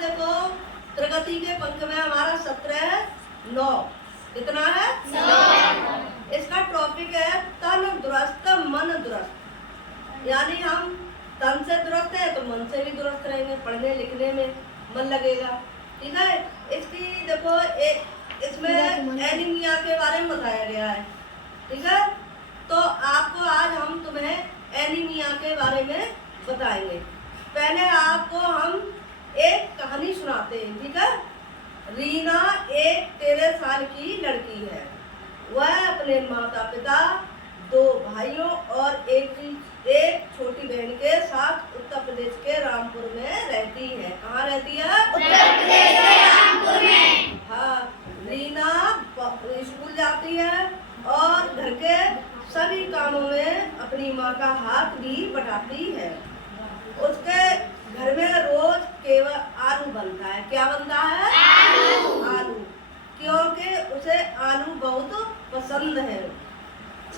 देखो प्रगति के पंख में हमारा सत्र है 9। कितना है? 9। इसका टॉपिक है तन दुरुस्त मन दुरुस्त। यानी हम तन से दुरुस्त है तो मन से भी दुरुस्त रहेंगे, पढ़ने लिखने में मन लगेगा। ठीक है। इसकी देखो इसमें एनीमिया के बारे में बताया गया है। ठीक है। तो आपको आज हम तुम्हें एनीमिया के बारे में बताएंगे। पहले आपको हम एक कहानी सुनाते हैं। ठीक है। रीना एक 13 साल की लड़की है। वह अपने माता पिता, 2 भाइयों और एक छोटी बहन के साथ उत्तर प्रदेश के रामपुर में रहती है। कहाँ रहती है? उत्तर प्रदेश के रामपुर में। हाँ, रीना स्कूल जाती है और घर के सभी कामों में अपनी माँ का हाथ भी बटाती है। उसके घर में रोज केवल आलू बनता है। क्या बनता है? आलू। क्योंकि उसे आलू बहुत पसंद है।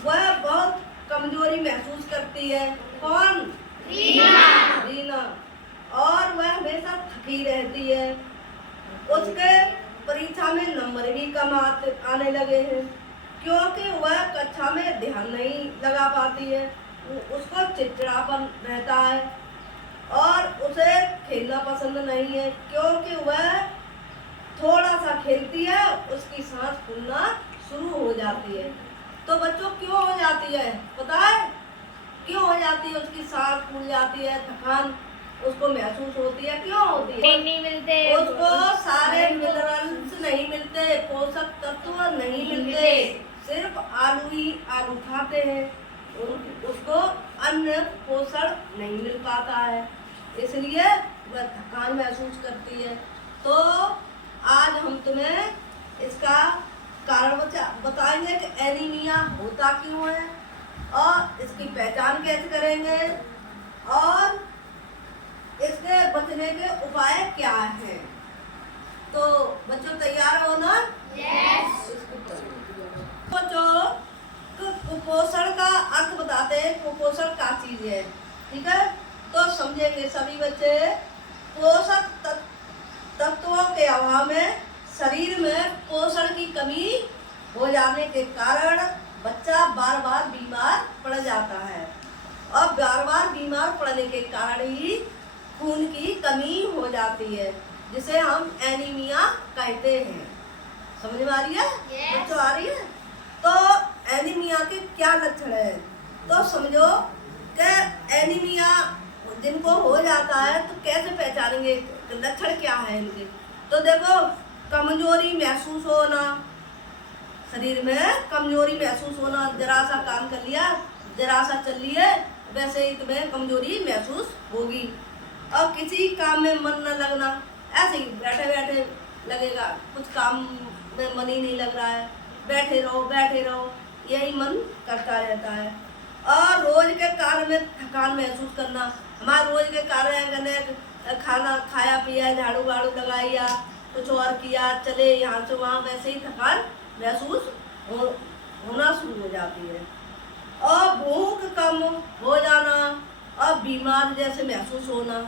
वह बहुत कमजोरी महसूस करती है। कौन? रीना। और वह हमेशा थकी रहती है। उसके परीक्षा में नंबर भी कम आने लगे हैं क्योंकि वह कक्षा में ध्यान नहीं लगा पाती है। उसको चिड़चिड़ापन रहता है और उसे खेलना पसंद नहीं है क्योंकि वह थोड़ा सा खेलती है उसकी सांस फूलना शुरू हो जाती है। तो बच्चों क्यों हो जाती है पता है? क्यों हो जाती है? उसकी सांस फूल जाती है, थकान उसको महसूस होती है। क्यों होती है? नहीं मिलते उसको सारे मिनरल्स नहीं मिलते, पोषक तत्व नहीं मिलते। सिर्फ आलू ही आलू खाते हैं, उसको अन्य पोषण नहीं मिल पाता है, इसलिए वह थकान महसूस करती है। तो आज हम तुम्हें इसका कारण बताएंगे कि एनीमिया होता क्यों है और इसकी पहचान कैसे करेंगे और इसके बचने के उपाय क्या हैं। तो बच्चों तैयार हो ना? यस। बच्चों कुपोषण का अर्थ बताते हैं। कुपोषण क्या चीज है? ठीक है। तो समझेंगे सभी बच्चे। पोषक तत्वों के अभाव में शरीर में पोषण की कमी हो जाने के कारण बच्चा बार बार बीमार पड़ जाता है और बार बार बीमार पड़ने के कारण ही खून की कमी हो जाती है, जिसे हम एनीमिया कहते हैं। समझ में आ रही है? बच्चों आ रही है? तो एनीमिया के क्या लक्षण है? तो समझो कि एनीमिया जिनको हो जाता है तो कैसे पहचानेंगे, लक्षण क्या है इनके? तो देखो, कमजोरी महसूस होना, शरीर में कमजोरी महसूस होना। जरा सा काम कर लिया, जरा सा चल लिए, वैसे ही तुम्हें कमजोरी महसूस होगी। और किसी काम में मन न लगना, ऐसे ही बैठे बैठे लगेगा, कुछ काम में मन ही नहीं लग रहा है, बैठे रहो, यही मन करता रहता है। और रोज के कार्य में थकान महसूस करना। हमारे रोज के कार्य खाना खाया पिया, झाड़ू वाड़ू लगाया, कुछ और किया, चले यहाँ से वहाँ, वैसे ही थकान महसूस होना शुरू हो जाती है। और भूख कम हो जाना और बीमार जैसे महसूस होना।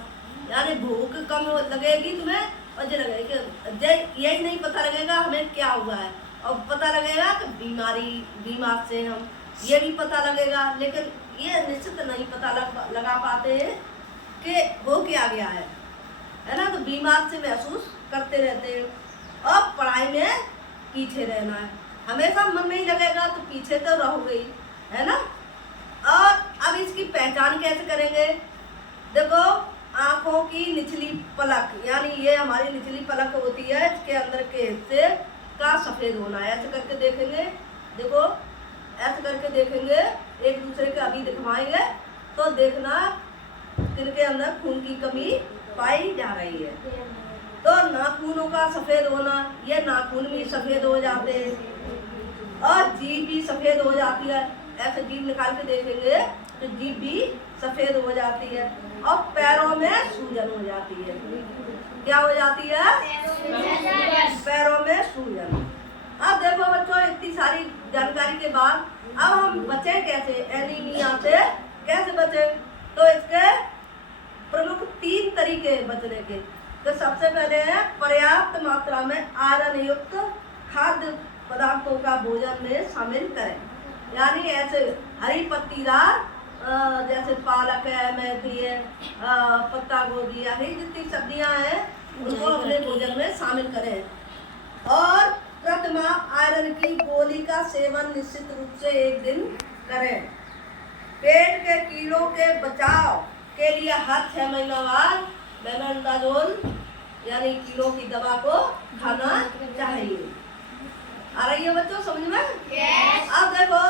यानी भूख कम लगेगी तुम्हें और ये लगेगा, यही नहीं पता लगेगा हमें क्या हुआ है, और पता लगेगा कि बीमार से हम, ये भी पता लगेगा, लेकिन ये निश्चित नहीं पता लगा पाते हैं कि हो क्या गया है ना। तो बीमार से महसूस करते रहते हैं। और पढ़ाई में पीछे रहना है, हमेशा मन नहीं लगेगा तो पीछे तो रहोगे ही, है ना। और अब इसकी पहचान कैसे करेंगे? देखो, आंखों की निचली पलक, यानी ये हमारी निचली पलक होती है, इसके अंदर के हिस्से का सफेद होना है। ऐसे करके देखेंगे, देखो ऐसे करके देखेंगे, एक दूसरे के अभी दिखवाएंगे तो देखना किनके अंदर खून की कमी पाई जा रही है। तो नाखूनों का सफेद होना, ये नाखून भी सफेद हो जाते हैं और जीभ भी सफेद हो जाती है। ऐसे जीभ निकाल के देखेंगे तो जीभ भी सफेद हो जाती है। और पैरों में सूजन हो जाती है। क्या हो जाती है? पैरों में सूजन। अब देखो बच्चों, इतनी सारी जानकारी के बाद अब हम बचे कैसे एनीमिया से, कैसे बचे? तो इसके प्रमुख 3 तरीके बचने के। तो सबसे पहले है पर्याप्त मात्रा में आयरन युक्त खाद्य पदार्थों का भोजन में शामिल करें। यानी ऐसे हरी पत्तीदार जैसे पालक है, मेथी है, पत्ता गोभी है, हरी जितनी सब्जियां हैं उनको अपने भोजन में शामिल करें। और प्रतिमा आयरन की गोली का सेवन निश्चित रूप से 1 दिन करें। पेट के कीड़ों के बचाव के लिए हर 6 महीना बाद मेबेंडाजोल यानी कीड़ों की दवा को खाना चाहिए। आ रही है बच्चों समझ में? yes. अब देखो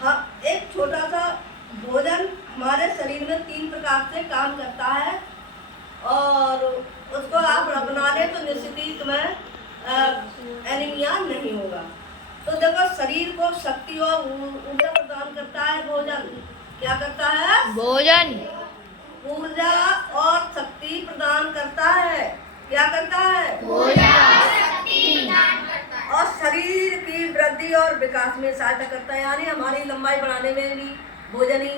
हाँ, एक छोटा सा भोजन हमारे शरीर में 3 प्रकार से काम करता है और उसको आप अपना ले तो निश्चित ही तुम्हें एनीमिया नहीं होगा। तो देखो शरीर को शक्ति और ऊर्जा प्रदान करता है भोजन। क्या करता है? भोजन ऊर्जा और शक्ति प्रदान करता है। क्या करता है? और शरीर की वृद्धि और विकास में सहायता करता है। यानी हमारी लंबाई बढ़ाने में भी भोजन ही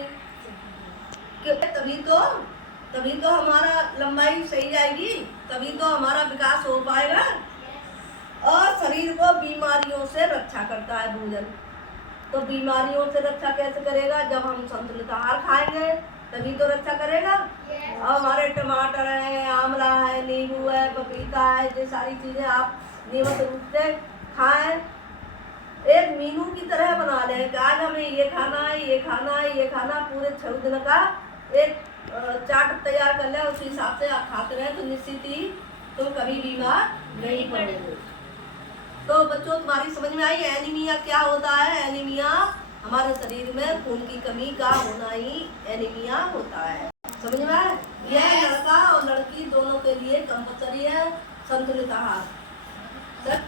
तभी तो हमारा लंबाई सही जाएगी, तभी तो हमारा विकास हो पाएगा। और शरीर को बीमारियों से रक्षा करता है भोजन। तो बीमारियों से रक्षा कैसे करेगा? जब हम संतुलित आहार खाएंगे तभी तो रक्षा करेगा। और हमारे टमाटर है, आंवला है, नींबू है, पपीता है, ये सारी चीजें आप नियमित रूप से खाएं। एक मीनू की तरह बना लें कि आज हमें ये खाना है, ये खाना है, ये खाना, पूरे 6 दिन का एक चार्ट तैयार कर लें। उस हिसाब से आप खाते रहे तो निश्चित ही तुम कभी बीमार नहीं पड़ोगे। तो बच्चों तुम्हारी समझ में आई एनीमिया क्या होता है? एनीमिया हमारे शरीर में खून की कमी का होना ही एनीमिया होता है। समझ में आए? यह लड़का और लड़की दोनों के लिए कंपलसरी है संतुलित आहार।